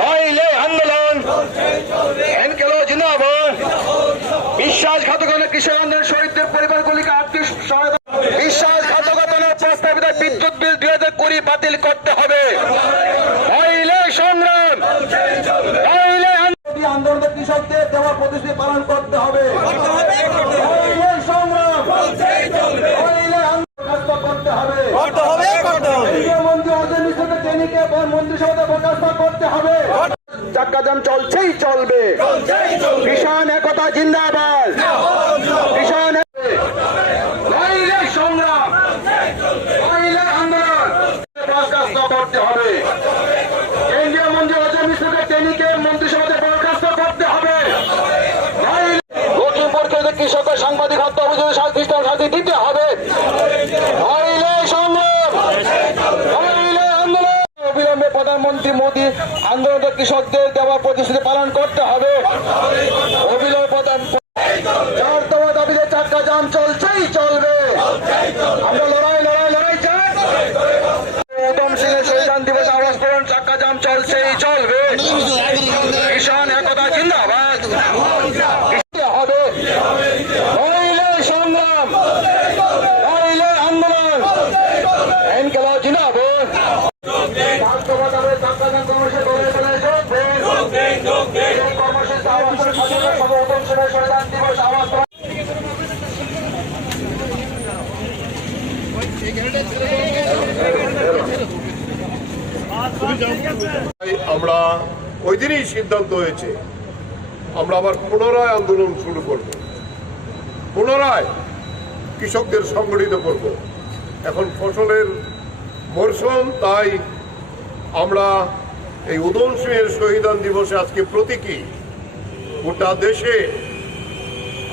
নইলে আন্দোলন এনকেলো জিন্দাবাদ। বিশ্বাসঘাতকতা কৃষক আন্দোলন শহীদদের পরিবারগুলিকে আর্থিক সহায়তা, বিশ্বাসঘাতকতা প্রস্তাবিত বিদ্যুৎ বিল 2020 বাতিল করতে হবে। নইলে সংগ্রাম, নইলে আন্দোলন কৃষকদের দেওয়া প্রতিশ্রুতি পালন করতে হবে। নইলে সংগ্রাম, নইলে আন্দোলন করতে হবে। মন্ত্রিসভাতে বরখাস্ত করতে হবে। চাক্কাজাম চলছেই চলবে। কিষাণ একতা জিন্দাবাদ। কিষাণ নইলে সংগ্রাম, নইলে আন্দোলন বরখাস্ত করতে হবে। কেন্দ্রীয় মন্ত্রী অজয় মিশ্রকে টেনিকে মন্ত্রিসভাতে বরখাস্ত করতে হবে। লক্ষ্মীপুর কেন্দ্রে কৃষকের সাংবাদিক হত্যা অভিযোগে শাস্তি দিতে হবে। নইলে সংগ্রাম, নইলে আন্দোলন। অবিলম্বে প্রধানমন্ত্রী মোদী আন্দোলনে কৃষকদের দেওয়া প্রতিশ্রুতি পালন করতে হবে। অবিলম্বে চারতম দাবিতে চাক্কা জাম চলছেই চলবে। আমরা লড়াই লড়াই লড়াই চাই। উত্তম সিংহের শহীদান দিবস আওয়াজ করুন, চাক্কা জাম চলছেই চলবে। কিষাণ একতা জিন্দাবাদ হবে। নইলে সংগ্রাম, নইলে আন্দোলন এনকেলো জিন্দাবাদ। আমরা ওই দিনই সিদ্ধান্ত হয়েছে আমরা আবার পুনরায় আন্দোলন শুরু করব, পুনরায় কৃষকদের সংগঠিত করব। এখন ফসলের মরশুম, তাই আমরা এই উদম সিংহের শহীদান দিবসে আজকে প্রতীকী গোটা দেশে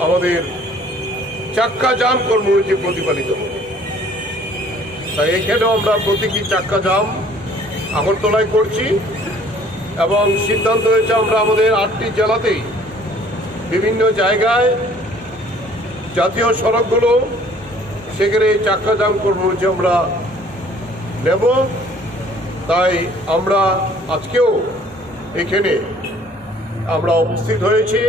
আমাদের চাক্কা জাম কর্মসূচি প্রতিপালিত হবে। তাই এখানেও আমরা প্রতীকী চাক্কা জাম আগরতলায় করছি এবং সিদ্ধান্ত হয়েছে আমরা আমাদের 8টি জেলাতেই বিভিন্ন জায়গায় জাতীয় সড়কগুলো সেখানে এই চাক্কা জাম কর্মসূচি আমরা নেব। তাই আমরা আজকেও এখানে আমরা উপস্থিত হয়েছি।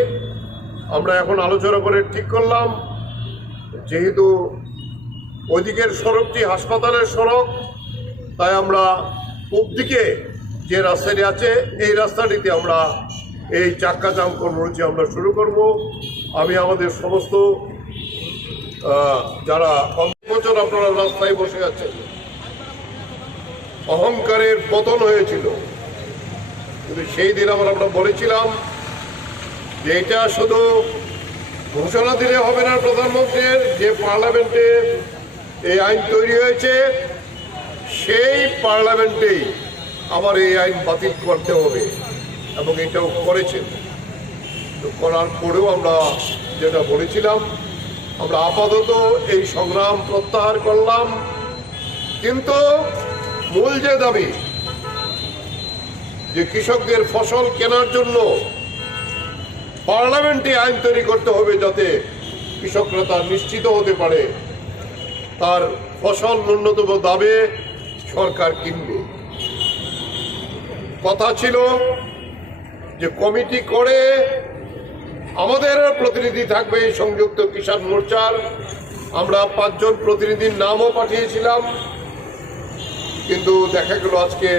আমরা এখন আলোচনা করে ঠিক করলাম, যেহেতু ওইদিকের সড়কটি হাসপাতালের সড়ক, তাই আমরা পূব দিকে যে রাস্তাটি আছে এই রাস্তাটিতে আমরা এই চাক্কা জাম কর্মসূচি আমরা শুরু করব। আমি আমাদের সমস্ত যারা 5 বছর আপনারা রাস্তায় বসে আছেন, অহংকারের পতন হয়েছিল, কিন্তু সেই দিন আমরা বলেছিলাম যে এটা শুধু ঘোষণা দিলে হবে না প্রধানমন্ত্রীর, যে পার্লামেন্টে এই আইন তৈরি হয়েছে সেই পার্লামেন্টেই আবার এই আইন বাতিল করতে হবে, এবং এটাও করেছেন। তো করার পরেও আমরা যেটা বলেছিলাম, আমরা আপাতত এই সংগ্রাম প্রত্যাহার করলাম, কিন্তু মূল যে দাবি যে কৃষকদের ফসল কেনার জন্য পার্লামেন্টে আইন তৈরি করতে হবে, যাতে কৃষকরা তা নিশ্চিত হতে পারে তার ফসল ন্যূনতম দামে সরকার কিনবে। কথা ছিল যে কমিটি করে আমাদের প্রতিনিধি থাকবে সংযুক্ত কিষাণ মোর্চার। আমরা 5 জন প্রতিনিধির নামও পাঠিয়েছিলাম, কিন্তু দেখা গেল আজকে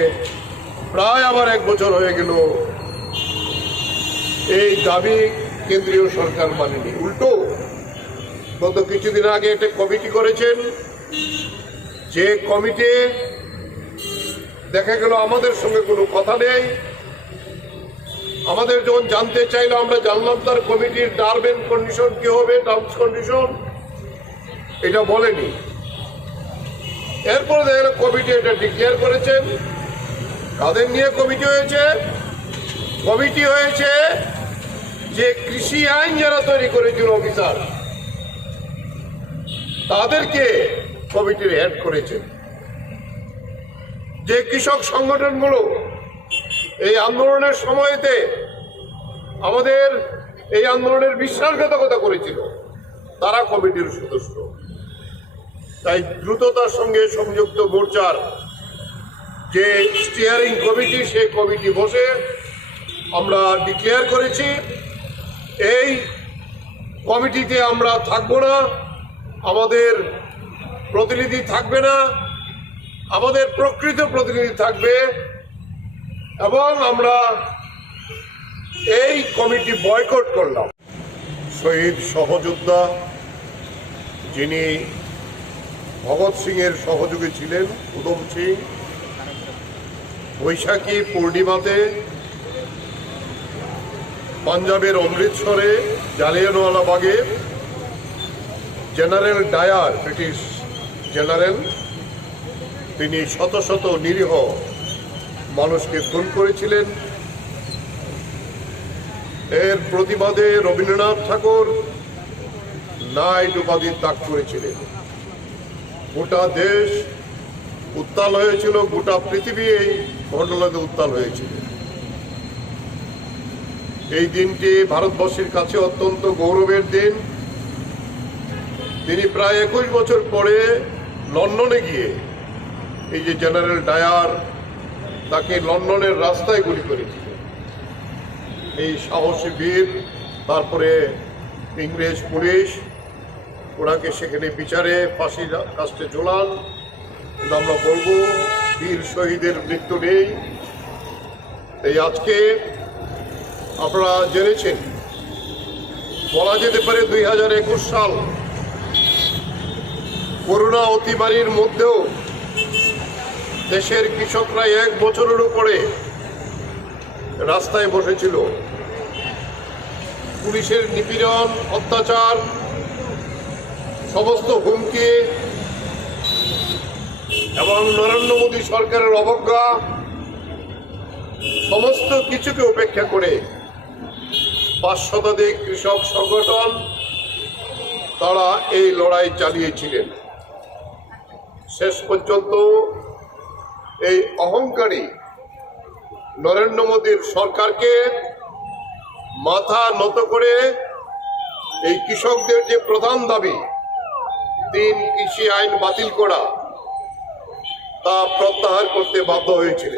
প্রায় আবার 1 বছর হয়ে গেল এই দাবি কেন্দ্রীয় সরকার মানেনি। উল্টো গত কিছুদিন আগে একটা কমিটি করেছেন, যে কমিটি দেখা গেল আমাদের সঙ্গে কোনো কথা নেই। আমাদের যখন জানতে চাইলো আমরা জানলাম তার কমিটির টার্ম এন্ড কন্ডিশন কি হবে, টার্মস কন্ডিশন এটা বলেনি। এরপরে দেখা গেল কমিটি এটা ডিক্লেয়ার করেছেন। কাদের নিয়ে কমিটি হয়েছে? কমিটি হয়েছে যে কৃষি আইন যারা তৈরি করেছিল অফিসার, তাদেরকে কমিটির হেড করেছেন। যে কৃষক সংগঠনগুলো এই আন্দোলনের সময়তে আমাদের এই আন্দোলনের বিশ্বাসঘাতকতা করেছিল, তারা কমিটির সদস্য। তাই দ্রুততার সঙ্গে সংযুক্ত মোর্চার যে স্টিয়ারিং কমিটি, সেই কমিটি বসে আমরা ডিক্লেয়ার করেছি এই কমিটিতে আমরা থাকবো না, আমাদের প্রতিনিধি থাকবে না, আমাদের প্রকৃত প্রতিনিধি থাকবে এবং আমরা এই কমিটি বয়কট করলাম। শহীদ সহযোদ্ধা যিনি ভগৎ সিং এর সহযোগী ছিলেন, উধম সিং, বৈশাখী পূর্ণিমাতে পাঞ্জাবের অমৃতসরে জালিয়ানওয়ালাবাগে জেনারেল ডায়ার, ব্রিটিশ জেনারেল, তিনি শত শত নিরীহ মানুষকে খুন করেছিলেন। এর প্রতিবাদে রবীন্দ্রনাথ ঠাকুর নাইট উপাধি ত্যাগ করেছিলেন। গোটা দেশ উত্তাল হয়েছিল, গোটা পৃথিবী এই ঘটনাতে উত্তাল হয়েছিল। এই দিনটি ভারতবর্ষের কাছে অত্যন্ত গৌরবের দিন। তিনি প্রায় 21 বছর পরে লন্ডনে গিয়ে এই যে জেনারেল ডায়ার, তাকে লন্ডনের রাস্তায় গুলি করেছিলেন। এই সাহসী বীর, তারপরে ইংরেজ পুলিশ ওনাকে সেখানে বিচারে ফাঁসির কাস্টে ঝোলান। কিন্তু আমরা বলবো বীর শহীদের মৃত্যু নেই। এই আজকে আপনারা জেনেছেন, বলা যেতে পারে 2021 সাল করোনা অতিমারির মধ্যেও দেশের কৃষকরা 1 বছরের উপরে রাস্তায় বসেছিল। পুলিশের নিপীড়ন, অত্যাচার, সমস্ত হুমকি এবং নরেন্দ্র মোদী সরকারের অবজ্ঞা, সমস্ত কিছুকে উপেক্ষা করে 5 শতাধিক কৃষক সংগঠন তারা এই লড়াই চালিয়েছিলেন। শেষ পর্যন্ত এই অহংকারী নরেন্দ্র মোদীর সরকারকে মাথা নত করে এই কৃষকদের যে প্রধান দাবি 3 কৃষি আইন বাতিল করা, তা প্রত্যাহার করতে বাধ্য হয়েছিল।